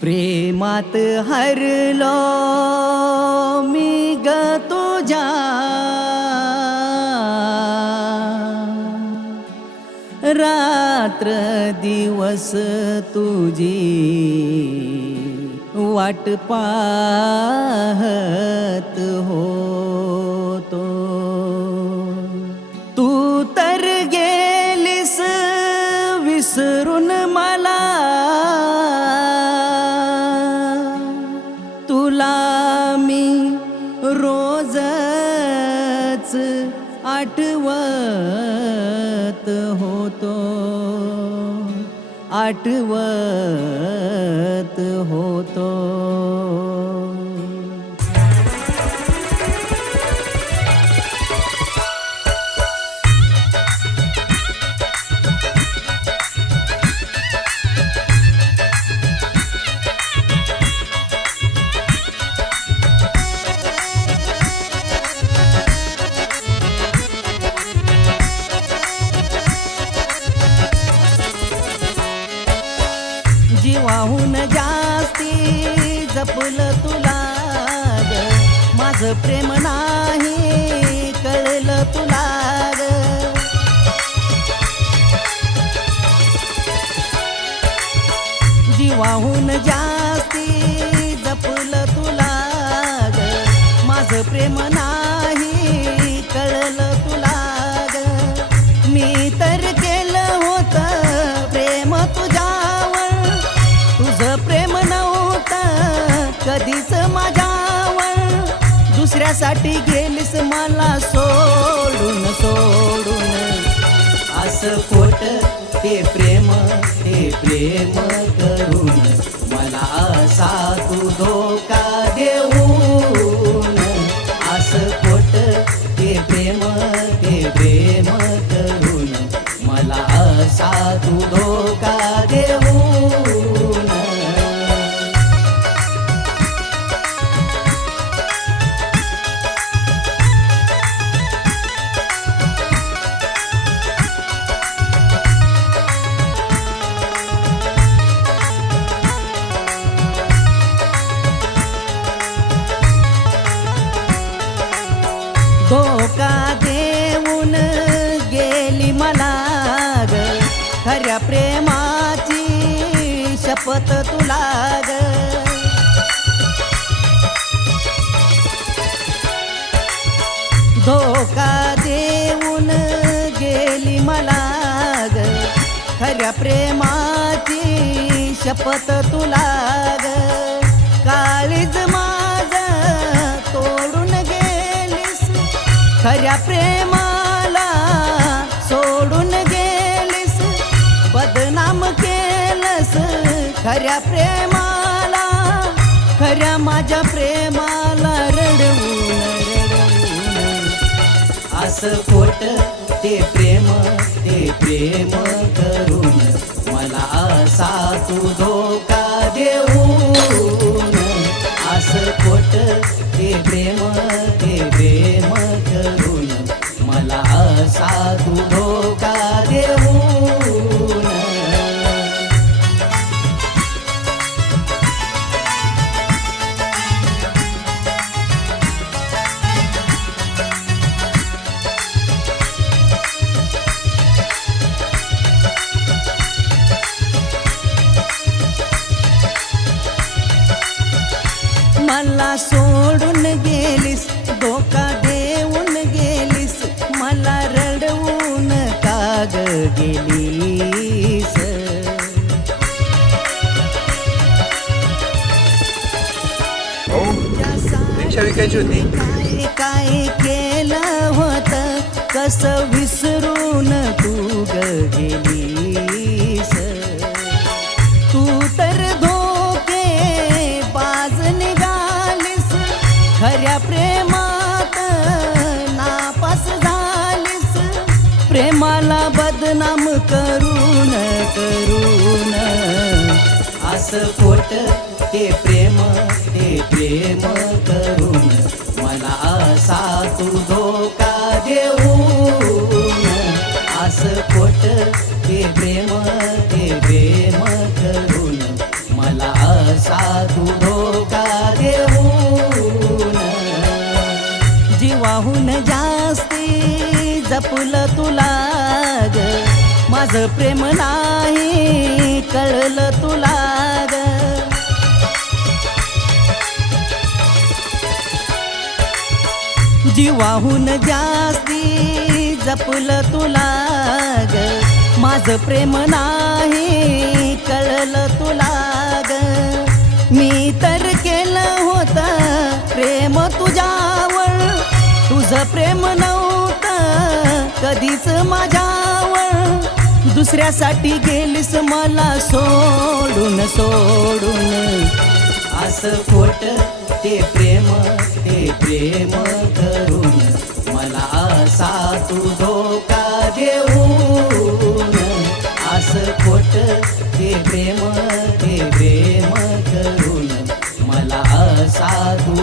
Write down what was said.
प्रेमात हरलो मी ग तुझ्या रात्र दिवस तुझी वाट पाहत होतो आठवत होतो. आठवत होतो. जीवाहून जास्ती जपल तुला ग. माझं प्रेम नाही कळलं तुला जीवाहून जास्ती जपल तुला ग. माझं प्रेम नाही दुसऱ्यासाठी गेलीस मला सोडून सोडून. असं खोट ते प्रेम ते प्रेम करून मला असा तू धोका देऊ माझ्या प्रेमाची शपथ तुला ग. धोका देऊन गेली मला ग. खऱ्या प्रेमाची शपथ तुला ग. काळीज माझ तोडून गेलीस. खऱ्या प्रेमाला खऱ्या प्रेमाला खऱ्या माझ्या प्रेमाला रडवून रडवून असं खोट ते प्रेम ते प्रेम करून मला असा तू धोका देऊ असं खोट ते प्रेम मला सोडून गेलीस धोका देऊन गेलीस मला रडवून काग गेलीस. रिक्षा विकायची होती. काय काय केलं होत? कस विसरून तू ग गेलीस? प्रेमात नापास झालीस. प्रेमाला बदनाम करून करून. असं खोट ते प्रेम ते प्रेम करून. मला असा तू माझं प्रेम नाही कळलं तुला ग. जीवाहून जास्ती जपलं तुला ग. माझं प्रेम नाही कळलं तुला ग. मी तर केलं होतं प्रेम तुझ्यावर. तुझं प्रेम नव्हतं कधीच माझ्या दुसऱ्यासाठी गेलीस मला सोडून सोडून. असं खोट ते प्रेम ते प्रेम धरून मला असा तू धोका देऊन. असं खोट ते प्रेम ते प्रेम धरून मला असा तू